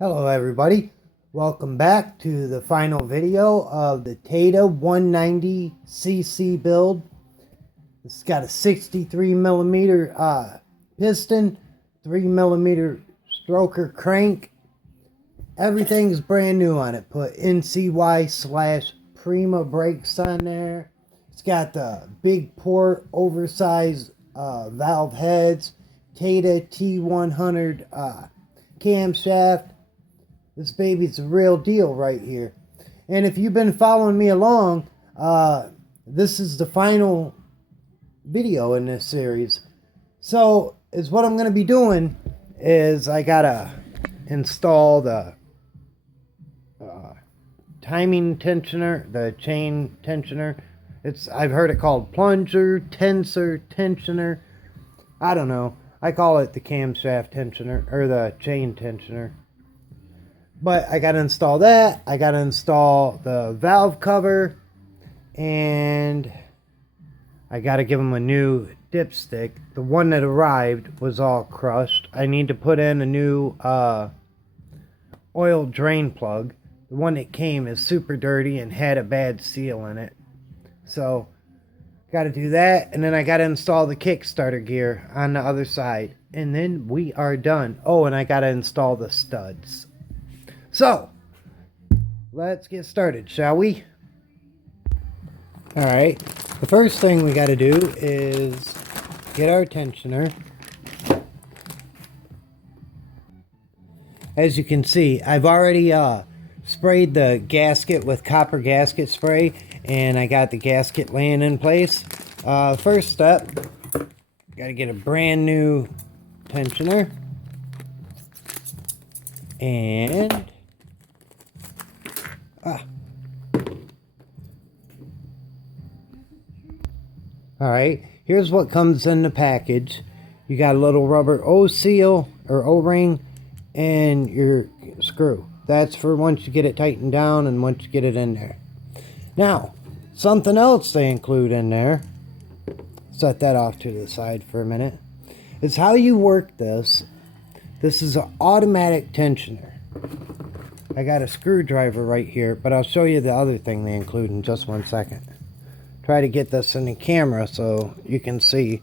Hello everybody, welcome back to the final video of the Taida 190cc build. It's got a 63 millimeter piston, 3 millimeter stroker crank. Everything's brand new on it. Put NCY/Prima brakes on there. It's got the big port, oversized valve heads, Taida T100 camshaft. This baby's the real deal right here. And if you've been following me along, this is the final video in this series. So, is what I'm going to be doing is I got to install the timing tensioner, the chain tensioner. I've heard it called plunger, tensor, tensioner. I don't know. I call it the camshaft tensioner or the chain tensioner. But I got to install that. I got to install the valve cover. And I got to give them a new dipstick. The one that arrived was all crushed. I need to put in a new oil drain plug. The one that came is super dirty and had a bad seal in it. So, got to do that. And then I got to install the Kickstarter gear on the other side. And then we are done. Oh, and I got to install the studs. So, let's get started, shall we? Alright, the first thing we got to do is get our tensioner. As you can see, I've already sprayed the gasket with copper gasket spray, and I got the gasket laying in place. First step, got to get a brand new tensioner. And alright, here's what comes in the package. You got a little rubber O-seal or O-ring and your screw. That's for once you get it tightened down and once you get it in there. Now, something else they include in there, set that off to the side for a minute, is how you work this. This is an automatic tensioner. I got a screwdriver right here, but I'll show you the other thing they include in just 1 second. Try to get this in the camera so you can see.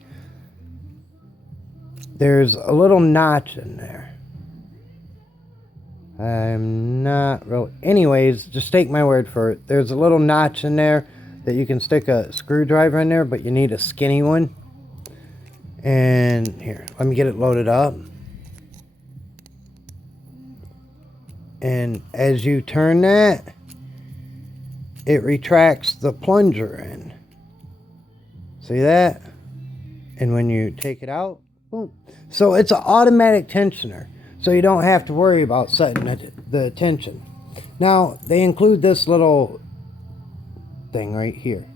There's a little notch in there. I'm not really... Anyways, just take my word for it. There's a little notch in there that you can stick a screwdriver in there, but you need a skinny one. And here, let me get it loaded up. And as you turn that, it retracts the plunger in. See that? And when you take it out, boom. So it's an automatic tensioner. So you don't have to worry about setting the tension. Now, they include this little thing right here.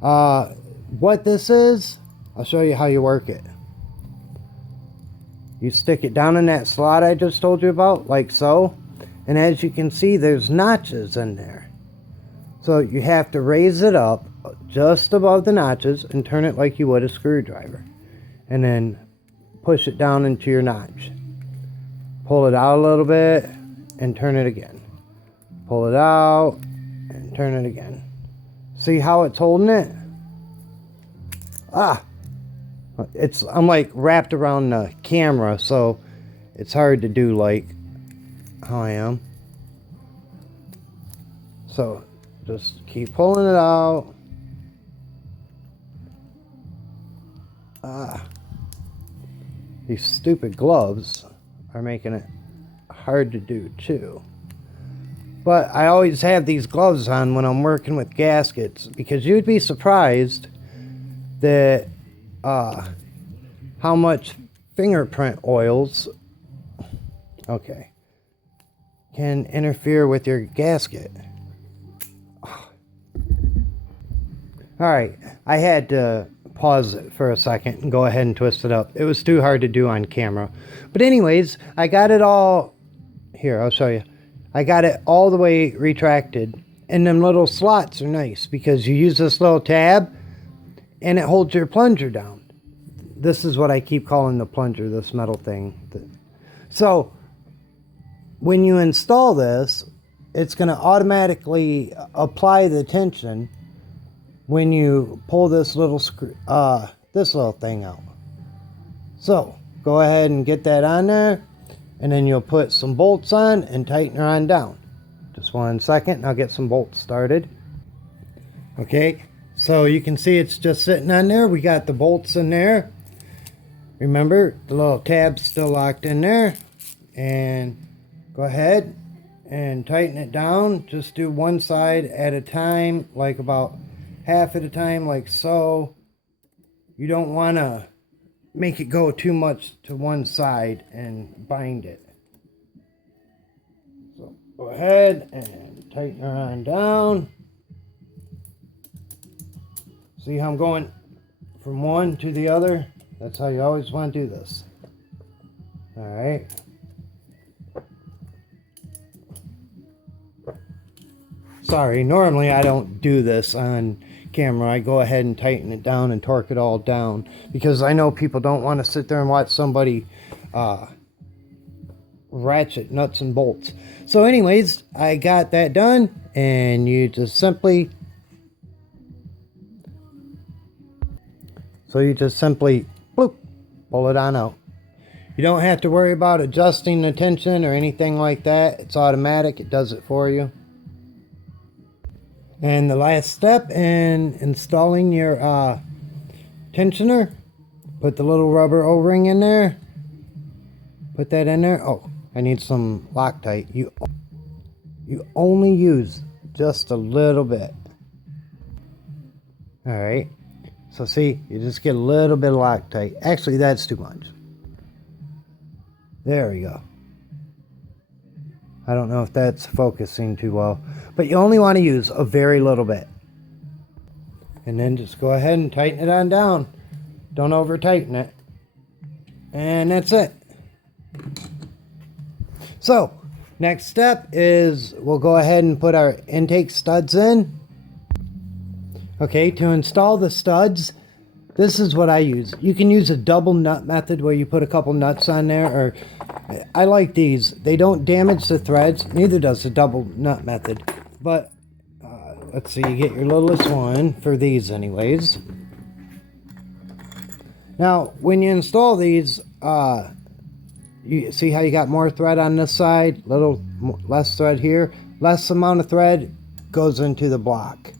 What this is, I'll show you how you work it. You stick it down in that slot I just told you about, like so. And as you can see, there's notches in there. So you have to raise it up just above the notches and turn it like you would a screwdriver. And then push it down into your notch. Pull it out a little bit and turn it again. Pull it out and turn it again. See how it's holding it? I'm like wrapped around the camera, so it's hard to do like how I am. So just keep pulling it out. These stupid gloves are making it hard to do too. But I always have these gloves on when I'm working with gaskets, because you'd be surprised that how much fingerprint oils can interfere with your gasket. Alright, I had to pause it for a second and go ahead and twist it up. It was too hard to do on camera. But anyways, I got it all... Here, I'll show you. I got it all the way retracted. And them little slots are nice because you use this little tab and it holds your plunger down. This is what I keep calling the plunger, this metal thing. So, when you install this, it's going to automatically apply the tension when you pull this little thing out. So go ahead and get that on there, and then you'll put some bolts on and tighten her on down. Just 1 second and I'll get some bolts started. Okay, so you can see it's just sitting on there. We got the bolts in there. Remember, the little tab's still locked in there. And go ahead and tighten it down. Just do one side at a time, like about half at a time, like so. You don't want to make it go too much to one side and bind it. So go ahead and tighten her on down. See how I'm going from one to the other? That's how you always want to do this. Alright. Sorry, normally I don't do this on camera. I go ahead and tighten it down and torque it all down, because I know people don't want to sit there and watch somebody ratchet nuts and bolts. So anyways, I got that done, and you just simply bloop, pull it on out. You don't have to worry about adjusting the tension or anything like that. It's automatic. It does it for you. And the last step in installing your tensioner, put the little rubber O-ring in there. Put that in there. Oh, I need some Loctite. You only use just a little bit. Alright. So see, you just get a little bit of Loctite. Actually, that's too much. There we go. I don't know if that's focusing too well, but you only want to use a very little bit. And then just go ahead and tighten it on down. Don't over tighten it. And that's it. So, next step is we'll go ahead and put our intake studs in. Okay, to install the studs, this is what I use. You can use a double nut method where you put a couple nuts on there, or I like these. They don't damage the threads. Neither does the double nut method. But let's see, you get your littlest one for these anyways. Now, when you install these, you see how you got more thread on this side, little less thread here. Less amount of thread goes into the block.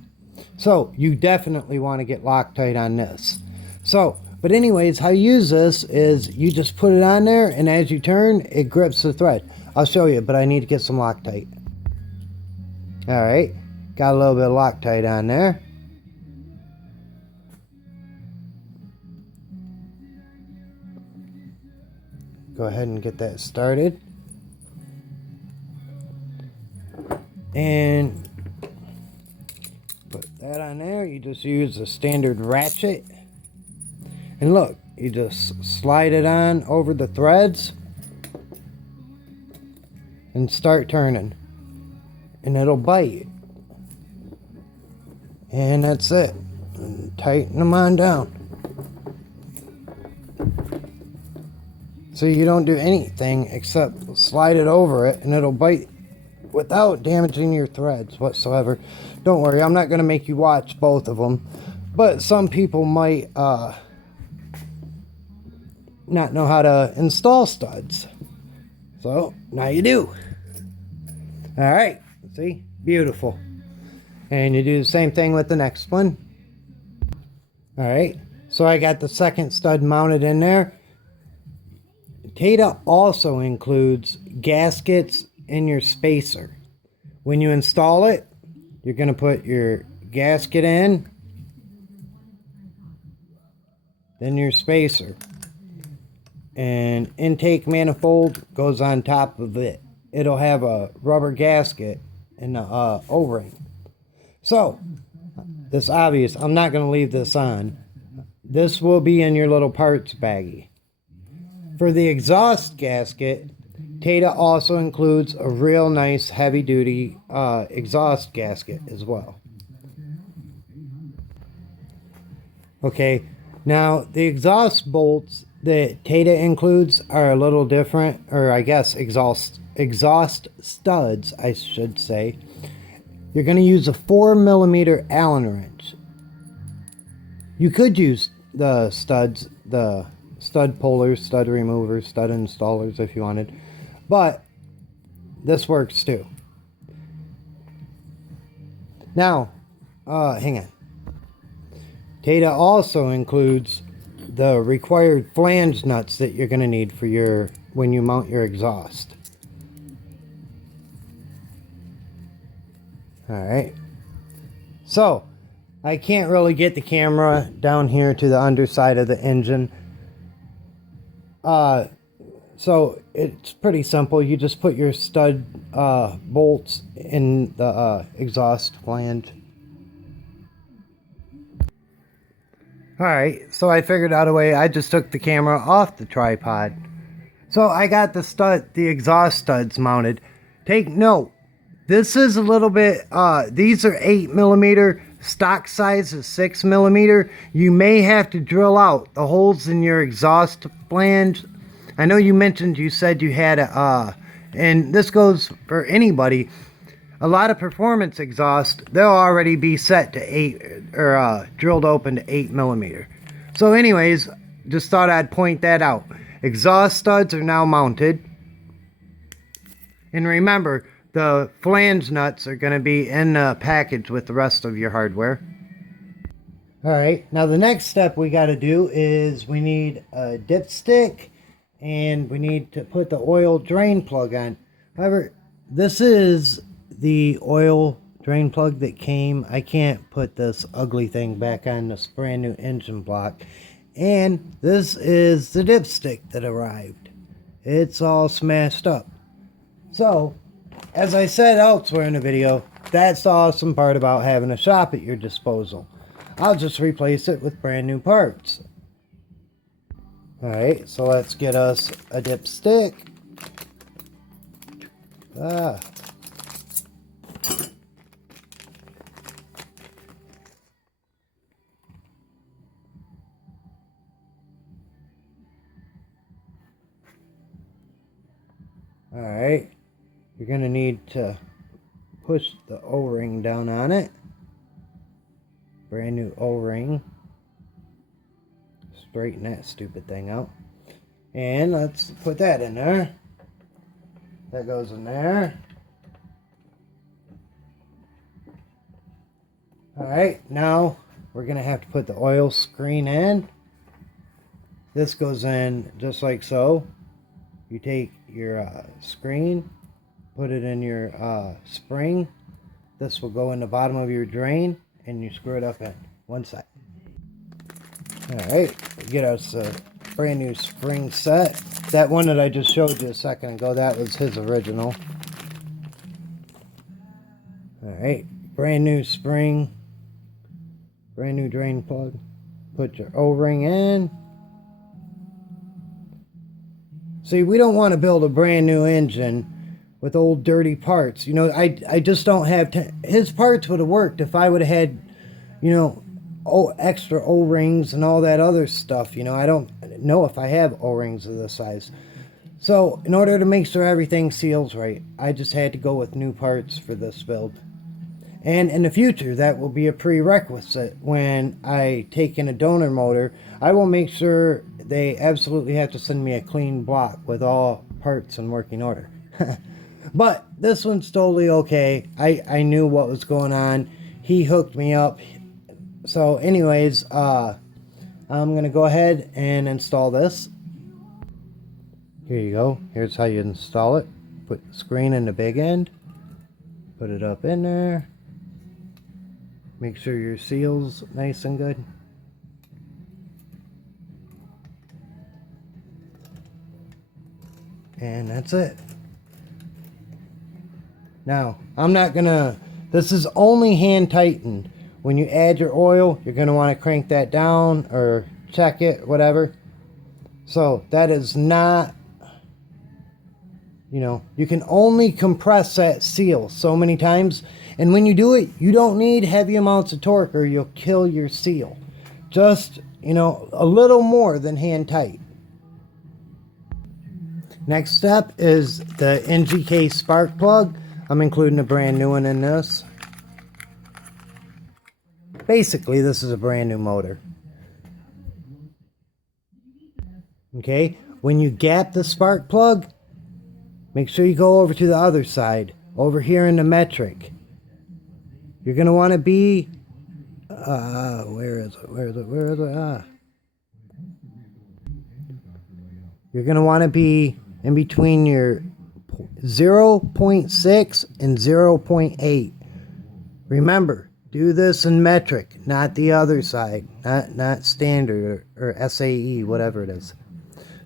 So you definitely want to get Loctite on this. So, but anyways, how you use this is you just put it on there, and as you turn, it grips the thread. I'll show you, but I need to get some Loctite. Alright, got a little bit of Loctite on there. Go ahead and get that started. And put that on there. You just use a standard ratchet. And look, you just slide it on over the threads and start turning. And it'll bite. And that's it. And tighten them on down. So you don't do anything except slide it over it, and it'll bite without damaging your threads whatsoever. Don't worry, I'm not going to make you watch both of them, but some people might not know how to install studs. So now you do. Alright, see? Beautiful. And you do the same thing with the next one. Alright, so I got the second stud mounted in there. Taida also includes gaskets in your spacer. When you install it, you're going to put your gasket in, then your spacer. And intake manifold goes on top of it. It'll have a rubber gasket and a O-ring. So, this obvious, I'm not going to leave this on. This will be in your little parts baggie. For the exhaust gasket, Taida also includes a real nice heavy-duty exhaust gasket as well. Okay, now the exhaust bolts the Taida includes are a little different, or I guess exhaust studs, I should say. You're going to use a 4mm Allen wrench. You could use the studs, the stud pullers, stud removers, stud installers if you wanted, but this works too. Now, hang on. Taida also includes the required flange nuts that you're going to need for your when you mount your exhaust. Alright, so I can't really get the camera down here to the underside of the engine. So it's pretty simple. You just put your stud bolts in the exhaust flange. Alright, so I figured out a way. I just took the camera off the tripod. So I got the exhaust studs mounted. Take note, this is a little bit, these are 8mm, stock size is 6mm. You may have to drill out the holes in your exhaust flange. I know you said you had and this goes for anybody. A lot of performance exhaust, they'll already be set to 8 or drilled open to 8mm. So anyways, just thought I'd point that out. Exhaust studs are now mounted. And remember, the flange nuts are going to be in the package with the rest of your hardware. Alright, now the next step we got to do is we need a dipstick and we need to put the oil drain plug on. However, this is the oil drain plug that came. I can't put this ugly thing back on this brand new engine block. And this is the dipstick that arrived. It's all smashed up. So, as I said elsewhere in the video, that's the awesome part about having a shop at your disposal. I'll just replace it with brand new parts. Alright, so let's get us a dipstick. Alright, you're going to need to push the O-ring down on it. Brand new O-ring. Straighten that stupid thing out. And let's put that in there. That goes in there. Alright, now we're going to have to put the oil screen in. This goes in just like so. You take your screen, put it in your spring. This will go in the bottom of your drain, and you screw it up in one side. Alright, get us a brand new spring set. That one that I just showed you a second ago, that was his original. Alright, brand new spring, brand new drain plug. Put your O-ring in. See, we don't want to build a brand new engine with old dirty parts. You know, I just don't have his parts would have worked if I would have had, you know, extra O-rings and all that other stuff. You know, I don't know if I have O-rings of this size. So, in order to make sure everything seals right, I just had to go with new parts for this build. And in the future, that will be a prerequisite. When I take in a donor motor, I will make sure they absolutely have to send me a clean block with all parts in working order. But this one's totally okay. I knew what was going on. He hooked me up. So anyways, I'm going to go ahead and install this. Here you go. Here's how you install it. Put the screen in the big end. Put it up in there. Make sure your seal's nice and good. And that's it. Now, I'm not gonna, this is only hand tightened. When you add your oil, you're gonna want to crank that down or check it, whatever. So that is not, you know, you can only compress that seal so many times. And when you do it, you don't need heavy amounts of torque or you'll kill your seal. Just, you know, a little more than hand tight. Next step is the NGK spark plug. I'm including a brand new one in this. Basically, this is a brand new motor. Okay, when you gap the spark plug, make sure you go over to the other side, over here in the metric. You're going to want to be, where is it? You're going to want to be in between your 0.6 and 0.8. Remember, do this in metric, not the other side, not standard or SAE, whatever it is.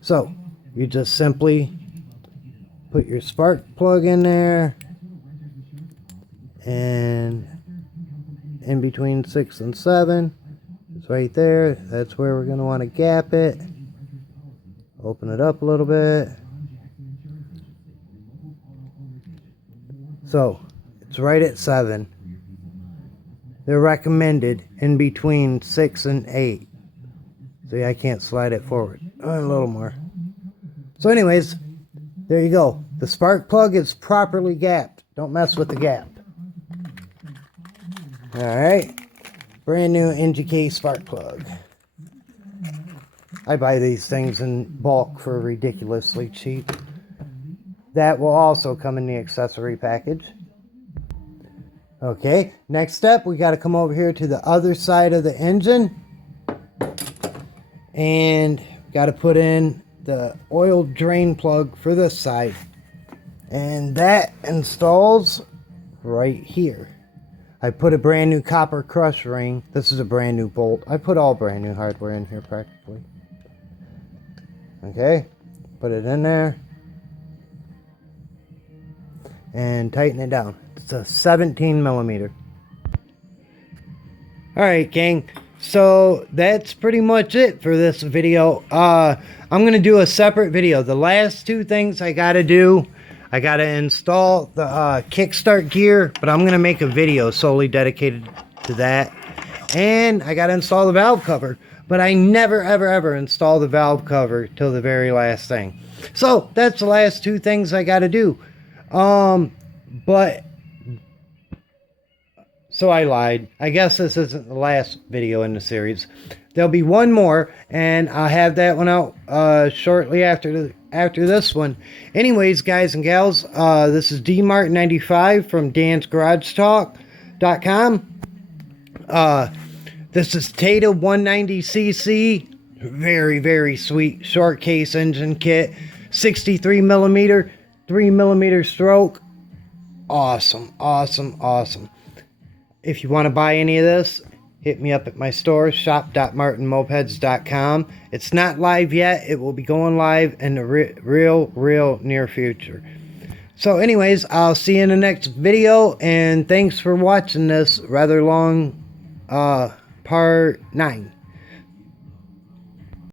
So, you just simply put your spark plug in there, and in between 6 and 7, it's right there. That's where we're going to want to gap it. Open it up a little bit. So, it's right at 7. They're recommended in between 6 and 8. See, I can't slide it forward. A little more. So anyways, there you go. The spark plug is properly gapped. Don't mess with the gap. Alright. Brand new NGK spark plug. I buy these things in bulk for ridiculously cheap. That will also come in the accessory package. Okay, next step, we got to come over here to the other side of the engine. And got to put in the oil drain plug for this side. And that installs right here. I put a brand new copper crush ring. This is a brand new bolt. I put all brand new hardware in here practically. Okay, put it in there. And tighten it down. It's a 17 millimeter. Alright, gang. So that's pretty much it for this video. I'm going to do a separate video. The last two things I got to do, I got to install the kickstart gear, but I'm going to make a video solely dedicated to that. And I got to install the valve cover, but I never ever install the valve cover till the very last thing. So that's the last two things I got to do. So I lied. I guess this isn't the last video in the series. There'll be one more, and I'll have that one out shortly after this one. Anyways, guys and gals, this is DMart95 from DansGarageTalk.com. This is Taida 190cc. Very sweet short case engine kit. 63 millimeter, 3 millimeter stroke. Awesome. If you want to buy any of this, hit me up at my store, shop.martinmopeds.com. It's not live yet. It will be going live in the real near future. So anyways, I'll see you in the next video, and thanks for watching this rather long part 9.